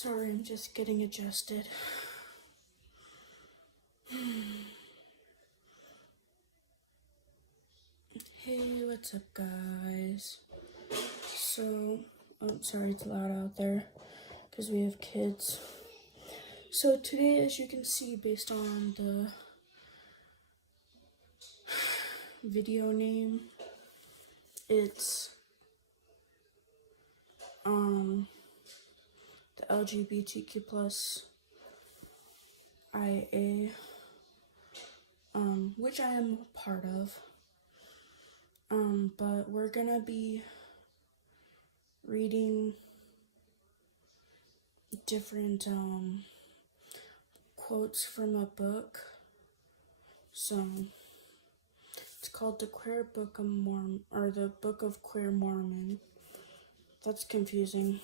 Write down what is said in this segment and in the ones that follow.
Sorry, I'm just getting adjusted. Hey, what's up, guys? So, sorry it's loud out there because we have kids. So today, as you can see, based on the video name, it's the lgbtq+ia, which I am a part of. But we're gonna be reading different quotes from a book. So it's called the Queer Book of Mormon, or the Book of Queer Mormon. That's confusing.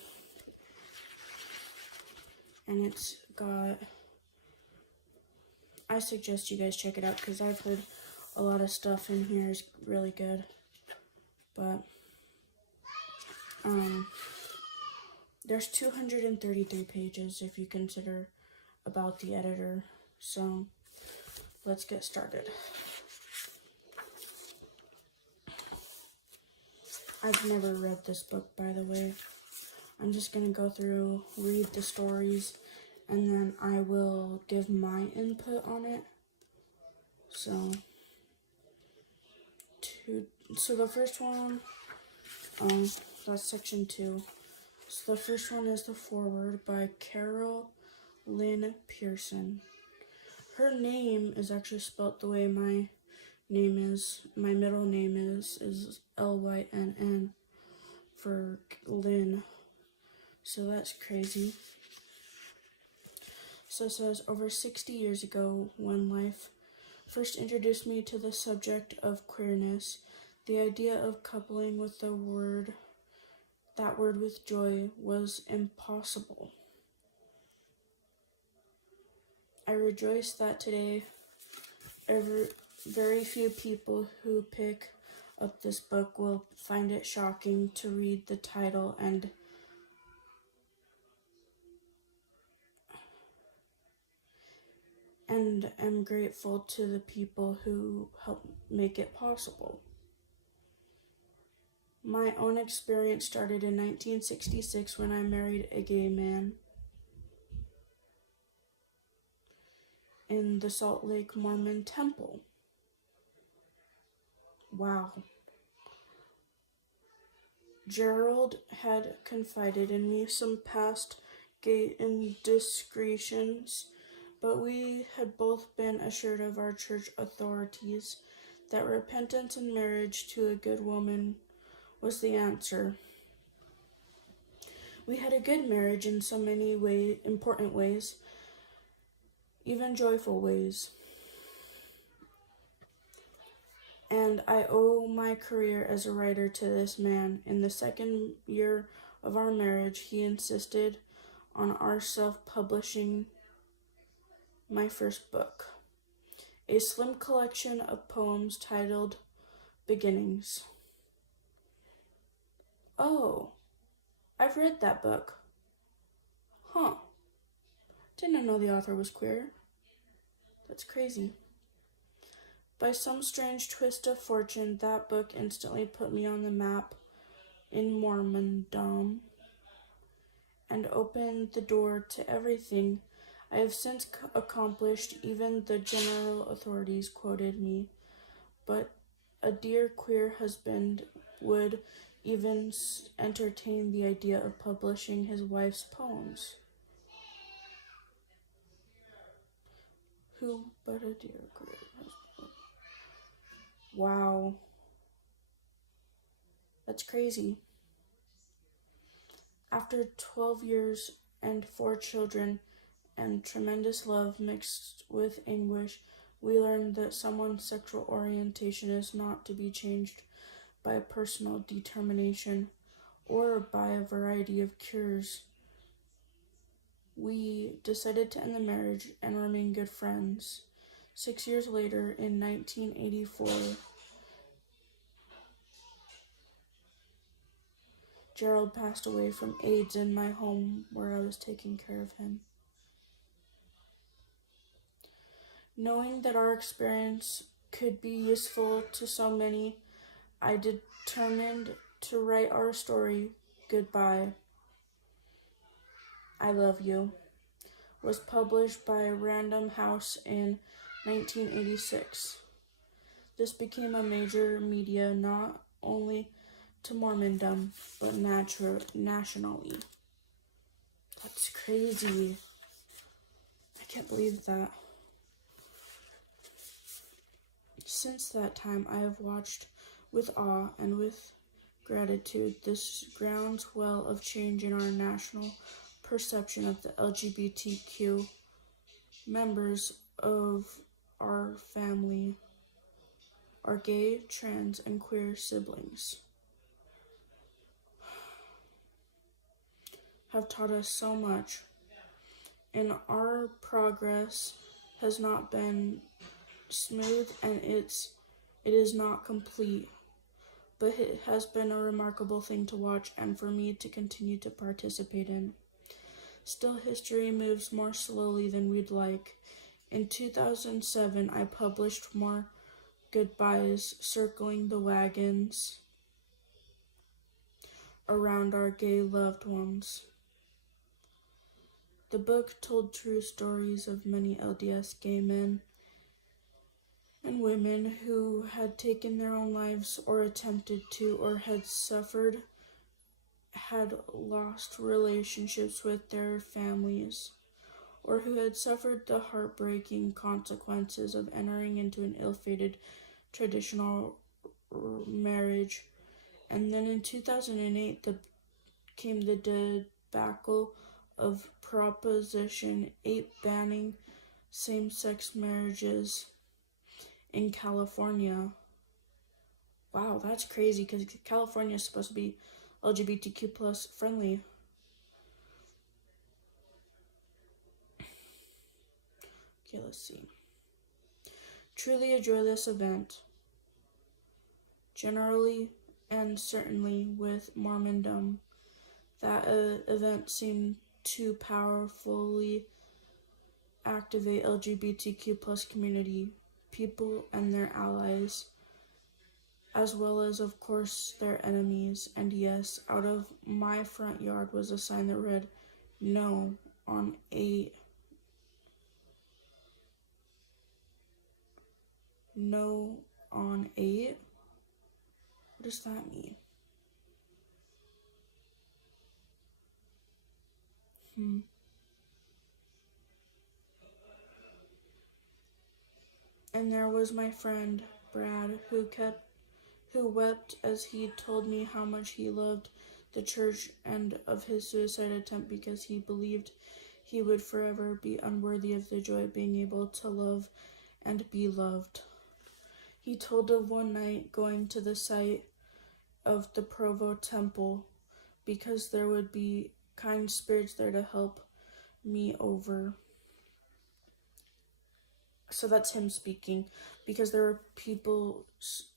And it's got, I suggest you guys check it out because I've heard a lot of stuff in here is really good. But there's 233 pages if you consider about the editor. So let's get started. I've never read this book, by the way. I'm just gonna go through, read the stories, and then I will give my input on it. So the first one, that's section 2. So the first one is the foreword by Carol Lynn Pearson. Her name is actually spelt the way my name is. My middle name is Lynn for Lynn. So that's crazy. So it says, over 60 years ago, when life first introduced me to the subject of queerness, the idea of coupling with that word with joy was impossible. I rejoice that today very few people who pick up this book will find it shocking to read the title, and am grateful to the people who helped make it possible. My own experience started in 1966 when I married a gay man in the Salt Lake Mormon Temple. Wow. Gerald had confided in me some past gay indiscretions, but we had both been assured of our church authorities that repentance and marriage to a good woman was the answer. We had a good marriage in so many important ways, even joyful ways. And I owe my career as a writer to this man. In the second year of our marriage, he insisted on our self-publishing my first book, a slim collection of poems titled Beginnings. Oh, I've read that book. Huh. Didn't know the author was queer. That's crazy. By some strange twist of fortune, that book instantly put me on the map in Mormondom and opened the door to everything I have since accomplished. Even the general authorities quoted me, but a dear queer husband would even entertain the idea of publishing his wife's poems. Who but a dear queer husband? Wow. That's crazy. After 12 years and 4 children and tremendous love mixed with anguish, we learned that someone's sexual orientation is not to be changed by personal determination or by a variety of cures. We decided to end the marriage and remain good friends. 6 years later, in 1984, Gerald passed away from AIDS in my home where I was taking care of him. Knowing that our experience could be useful to so many, I determined to write our story, Goodbye, I Love You. Was published by Random House in 1986. This became a major media not only to Mormondom, but nationally. That's crazy. I can't believe that. Since that time, I have watched with awe and with gratitude this groundswell of change in our national perception of the LGBTQ members of our family, our gay, trans, and queer siblings. Have taught us so much, and our progress has not been smooth, and it is not complete, but it has been a remarkable thing to watch and for me to continue to participate in. Still, history moves more slowly than we'd like. In 2007, I published more goodbyes circling the wagons around our gay loved ones. The book told true stories of many LDS gay men and women who had taken their own lives or attempted to, or had lost relationships with their families, or who had suffered the heartbreaking consequences of entering into an ill-fated traditional marriage. And then in 2008 came the debacle of Proposition 8 banning same-sex marriages in California. Wow, that's crazy because California is supposed to be LGBTQ plus friendly. Okay, let's see. Truly a joyless event. Generally and certainly with Mormondom, that event seemed to powerfully activate LGBTQ plus community, people and their allies, as well as, of course, their enemies. And yes, out of my front yard was a sign that read, "No" on 8. No on 8? What does that mean? And there was my friend, Brad, who wept as he told me how much he loved the church and of his suicide attempt because he believed he would forever be unworthy of the joy of being able to love and be loved. He told of one night going to the site of the Provo Temple because there would be kind spirits there to help me over. So that's him speaking, because there were people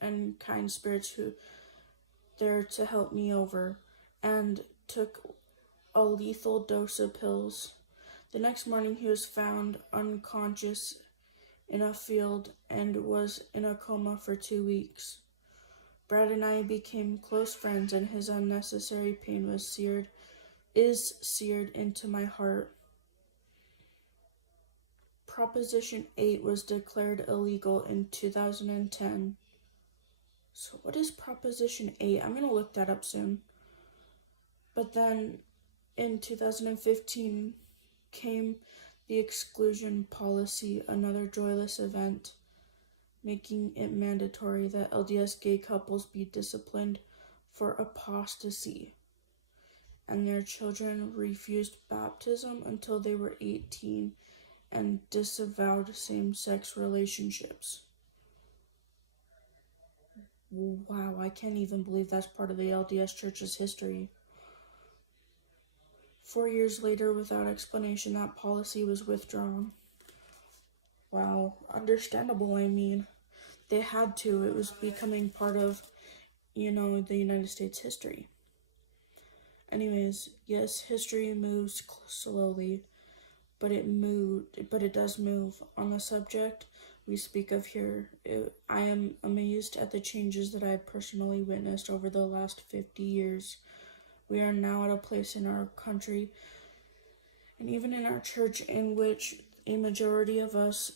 and kind spirits who there to help me over, and took a lethal dose of pills. The next morning he was found unconscious in a field and was in a coma for 2 weeks. Brad and I became close friends, and his unnecessary pain is seared into my heart. Proposition 8 was declared illegal in 2010. So what is Proposition 8? I'm going to look that up soon. But then in 2015 came the exclusion policy, another joyless event, making it mandatory that LDS gay couples be disciplined for apostasy, and their children refused baptism until they were 18 and disavowed same-sex relationships. Wow, I can't even believe that's part of the LDS Church's history. 4 years later, without explanation, that policy was withdrawn. Wow, understandable, I mean. They had to. It was becoming part of, the United States history. Anyways, yes, history moves slowly, but it does move. On the subject we speak of here, I am amazed at the changes that I personally witnessed over the last 50 years. We are now at a place in our country and even in our church in which a majority of us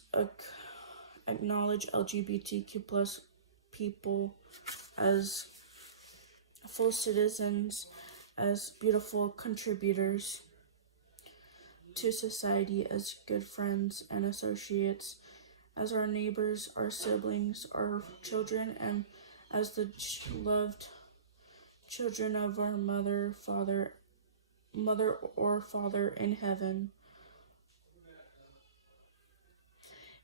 acknowledge LGBTQ plus people as full citizens, as beautiful contributors to society, as good friends and associates, as our neighbors, our siblings, our children, and as the loved children of our mother or father in heaven.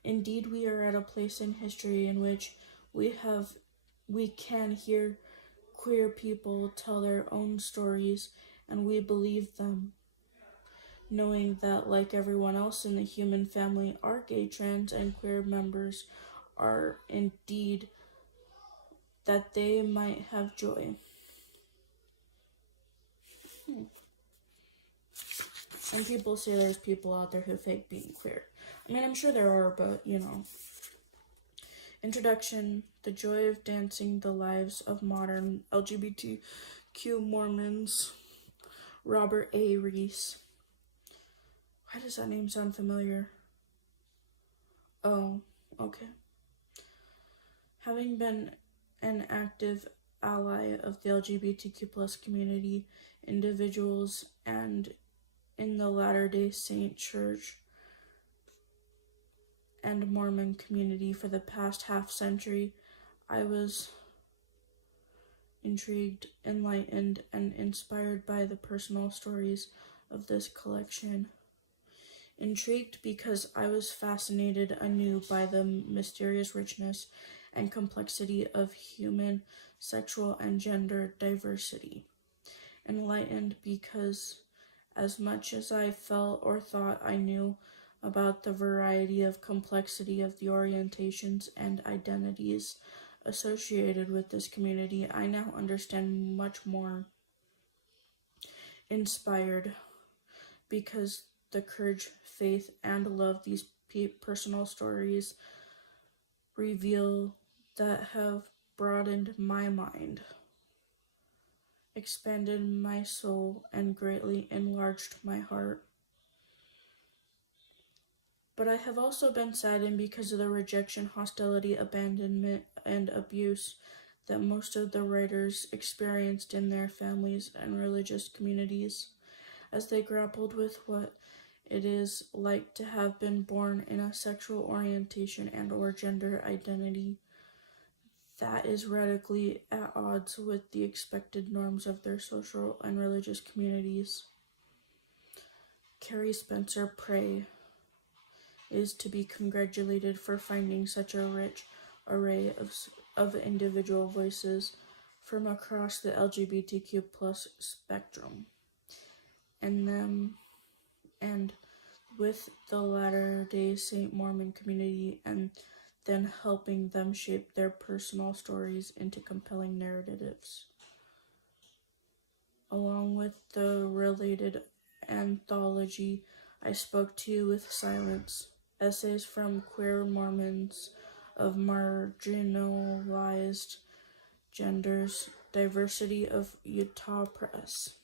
Indeed, we are at a place in history in which we can hear queer people tell their own stories, and we believe them, knowing that, like everyone else in the human family, our gay, trans, and queer members are indeed that they might have joy. And people say there's people out there who fake being queer. I mean, I'm sure there are, but Introduction: The joy of dancing the lives of modern LGBTQ Mormons. Robert A. Reese. Why does that name sound familiar? Oh, okay. Having been an active ally of the LGBTQ plus community, individuals, and in the Latter-day Saint Church and Mormon community for the past half-century, I was intrigued, enlightened, and inspired by the personal stories of this collection. Intrigued because I was fascinated anew by the mysterious richness and complexity of human sexual and gender diversity. Enlightened because, as much as I felt or thought I knew about the variety of complexity of the orientations and identities associated with this community, I now understand much more. Inspired because the courage, faith, and love these personal stories reveal that have broadened my mind, expanded my soul, and greatly enlarged my heart. But I have also been saddened because of the rejection, hostility, abandonment, and abuse that most of the writers experienced in their families and religious communities as they grappled with what it is like to have been born in a sexual orientation and or gender identity that is radically at odds with the expected norms of their social and religious communities. Carrie Spencer Prey is to be congratulated for finding such a rich array of individual voices from across the LGBTQ plus spectrum, and with the Latter-day Saint Mormon community, and then helping them shape their personal stories into compelling narratives. Along with the related anthology, I Spoke to You with Silence, essays from queer Mormons of marginalized genders, diversity of Utah Press.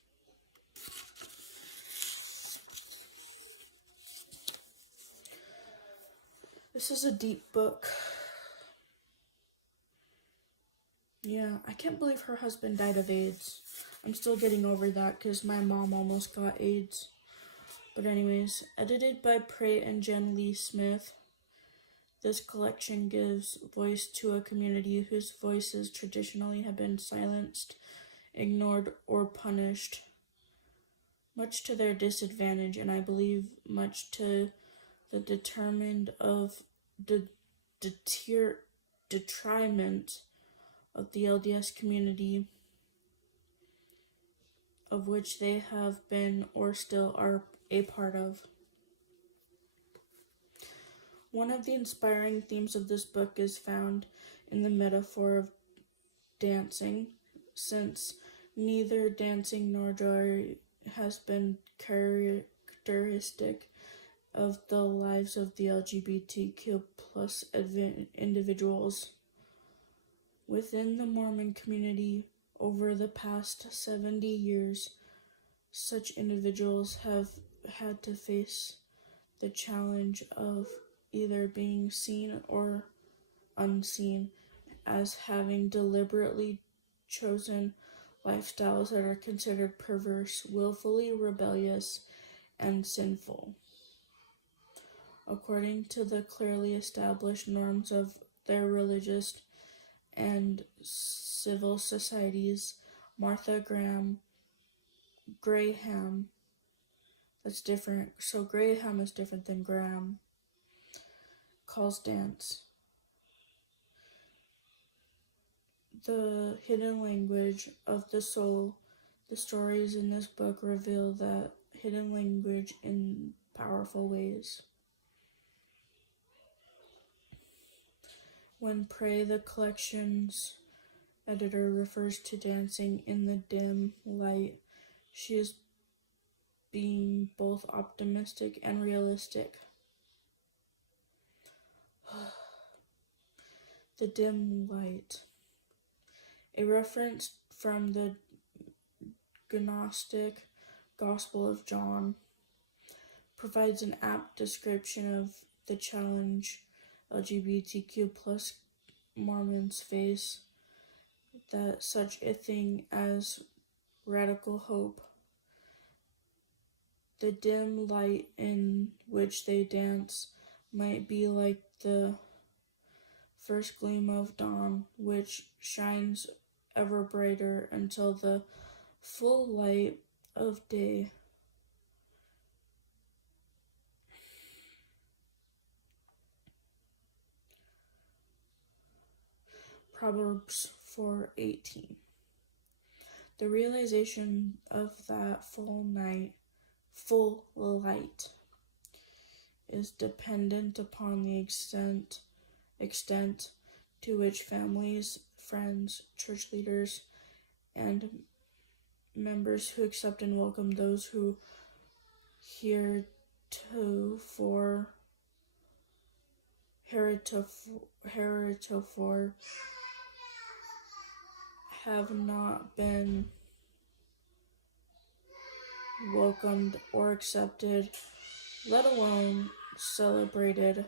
This is a deep book. Yeah, I can't believe her husband died of AIDS. I'm still getting over that because my mom almost got AIDS. But anyways, edited by Prey and Jen Lee Smith, this collection gives voice to a community whose voices traditionally have been silenced, ignored, or punished, much to their disadvantage, and I believe much to the detriment of the detriment of the LDS community, of which they have been or still are a part of. One of the inspiring themes of this book is found in the metaphor of dancing, since Neither dancing nor joy has been characteristic of the lives of the LGBTQ plus individuals within the Mormon community. Over the past 70 years, such individuals have had to face the challenge of either being seen or unseen as having deliberately chosen lifestyles that are considered perverse, willfully rebellious, and sinful. According to the clearly established norms of their religious and civil societies, Martha Graham, that's different. So Graham is different than Graham, calls dance the hidden language of the soul. The stories in this book reveal that hidden language in powerful ways. When Pray, the collection's editor, refers to dancing in the dim light, she is being both optimistic and realistic. The dim light. A reference from the Gnostic Gospel of John provides an apt description of the challenge LGBTQ plus Mormons face, that such a thing as radical hope. The dim light in which they dance might be like the first gleam of dawn, which shines ever brighter until the full light of day. Proverbs 4:18. The realization of that full light is dependent upon the extent to which families, friends, church leaders, and members who accept and welcome those who heretofore have not been welcomed or accepted, let alone celebrated.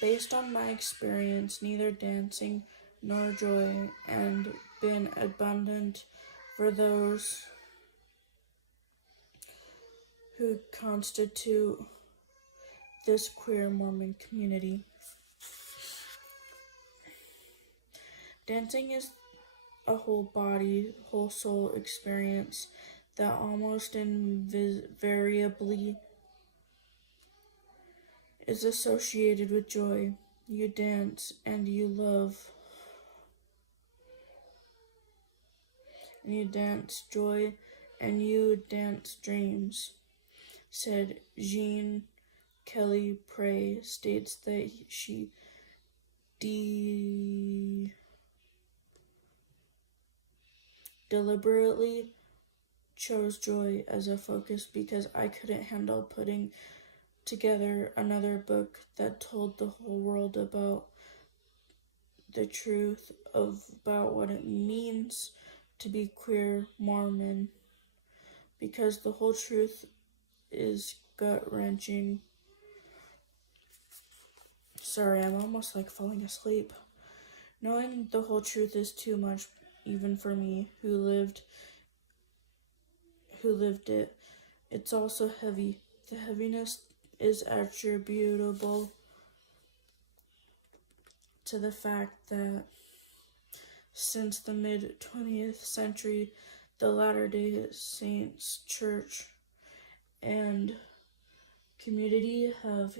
Based on my experience, neither dancing nor joy and been abundant for those who constitute this queer Mormon community. Dancing is a whole body, whole soul experience that almost invariably is associated with joy. You dance and you love. And you dance joy and you dance dreams, said Jean Kelly Prey, states that she deliberately chose joy as a focus because I couldn't handle putting together another book that told the whole world about the truth about what it means to be queer Mormon, because the whole truth is gut-wrenching. Sorry, I'm almost like falling asleep. Knowing the whole truth is too much even for me who lived it. It's also heavy. The heaviness is attributable to the fact that since the mid-20th century, the Latter-day Saints Church and community have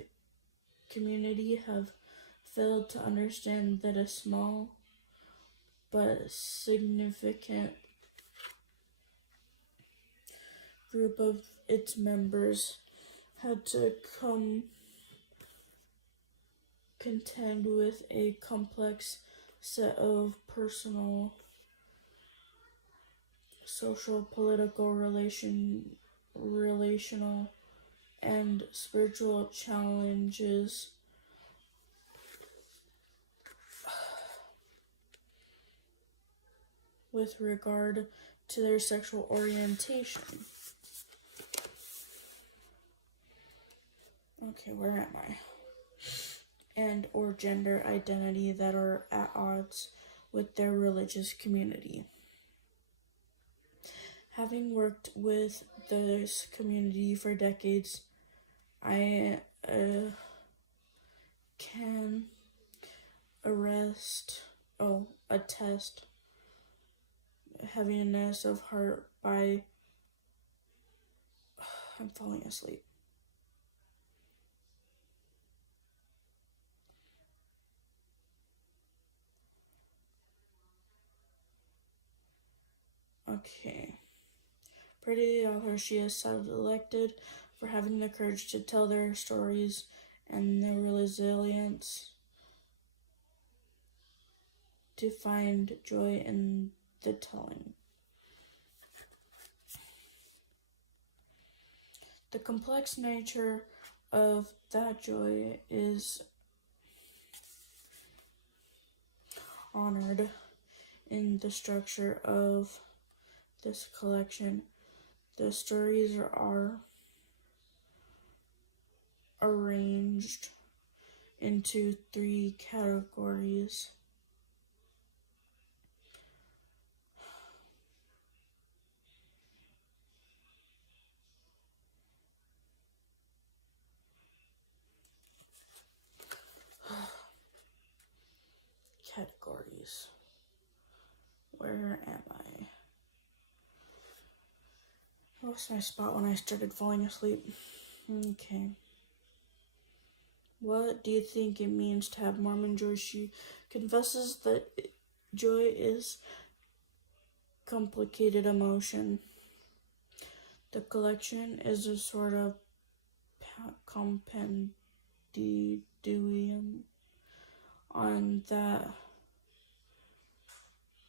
failed to understand that a small but significant group of its members had to contend with a complex set of personal, social, political, relational, and spiritual challenges with regard to their sexual orientation. Okay, where am I? And or gender identity that are at odds with their religious community. Having worked with this community for decades, I can attest heaviness of heart by I'm falling asleep. Okay. Pretty author, she is selected for having the courage to tell their stories and the resilience to find joy in the telling. The complex nature of that joy is honored in the structure of this collection. The stories are arranged into 3 categories. Categories. Where am I? I lost my spot when I started falling asleep. Okay. What do you think it means to have Mormon joy? She confesses that joy is complicated emotion. The collection is a sort of compendium on that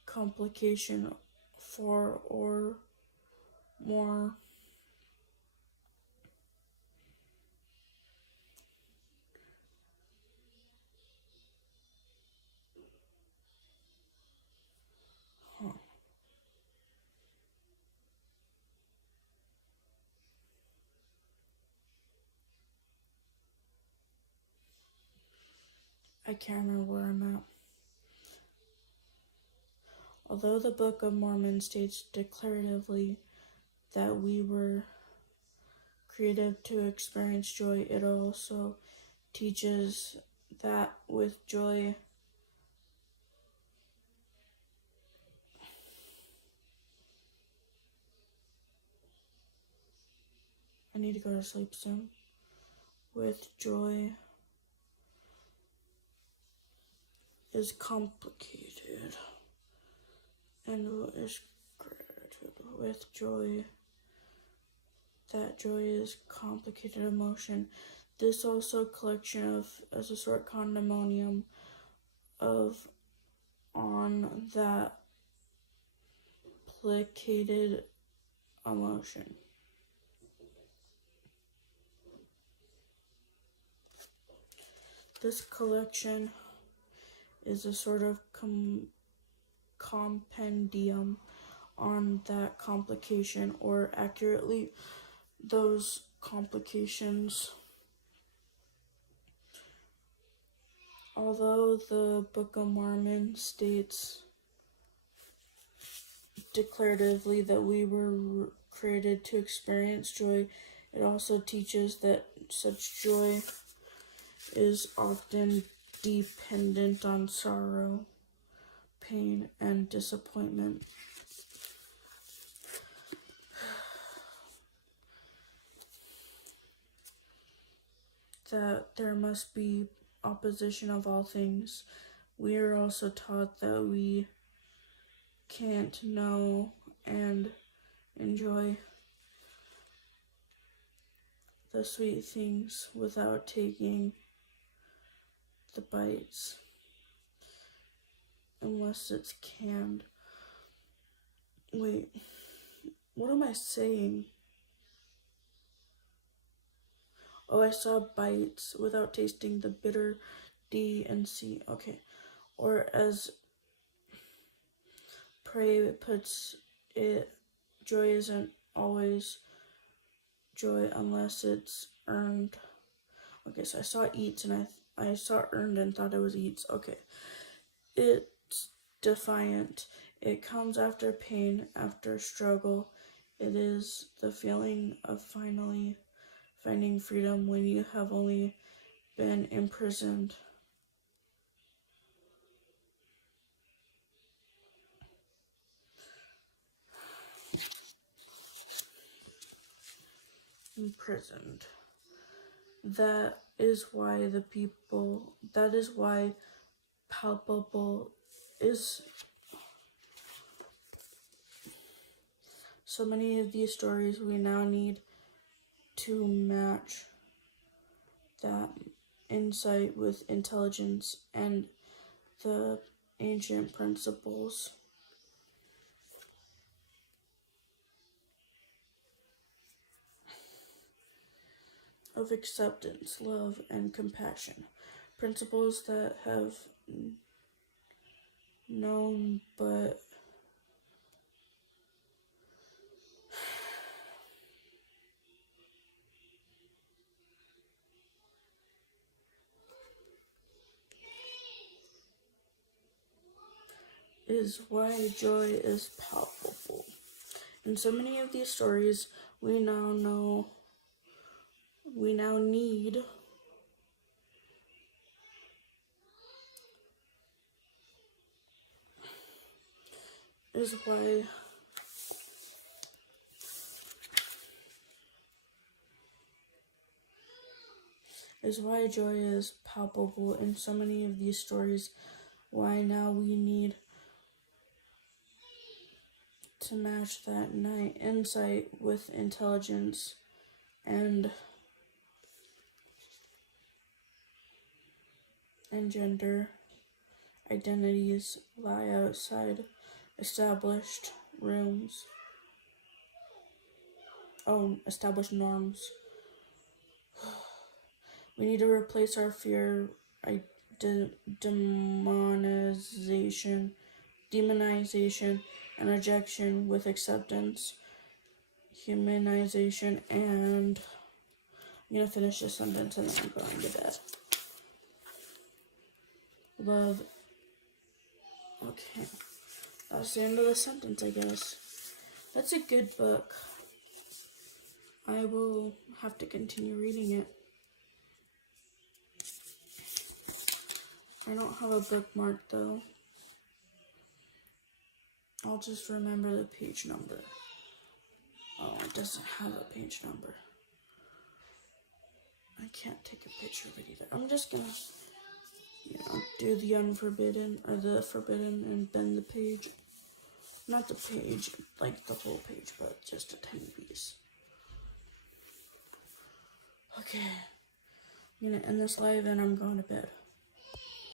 complication 4 or more I can't remember where I'm at. Although the Book of Mormon states declaratively that we were created to experience joy, it also teaches that with joy, I need to go to sleep soon. With joy is complicated, and is gratitude. With joy, that joy is complicated emotion. This also collection of as a short condemonium of on that complicated emotion. This collection is a sort of compendium on that complication, or accurately, those complications. Although the Book of Mormon states declaratively that we were created to experience joy, it also teaches that such joy is often dependent on sorrow, pain, and disappointment. That there must be opposition of all things. We are also taught that we can't know and enjoy the sweet things without taking the bites. unless it's canned. Wait, what am I saying? Oh, I saw bites without tasting the bitter D and C. Okay. Or as Prey puts it, joy isn't always joy unless it's earned. Okay, so I saw eats and I saw earned and thought it was eats. Okay. It's defiant. It comes after pain, after struggle. It is the feeling of finally finding freedom when you have only been imprisoned. That is why palpable is so many of these stories we now need to match that insight with intelligence and the ancient principles of acceptance, love, and compassion. Principles that have known but is why joy is palpable. In so many of these stories, we now need is why joy is palpable in so many of these stories. Why now we need to match that night insight with intelligence and gender identities lie outside established norms. We need to replace our fear, demonization, and rejection with acceptance, humanization, and I'm going to finish this sentence and then I'm going to bed. Love. Okay. That's the end of the sentence, I guess. That's a good book. I will have to continue reading it. I don't have a bookmark though. I'll just remember the page number. Oh, it doesn't have a page number. I can't take a picture of it either. I'm just gonna, do the unforbidden or the forbidden and bend the page. Not the page, like the whole page, but just a tiny piece. Okay. I'm gonna end this live and I'm going to bed.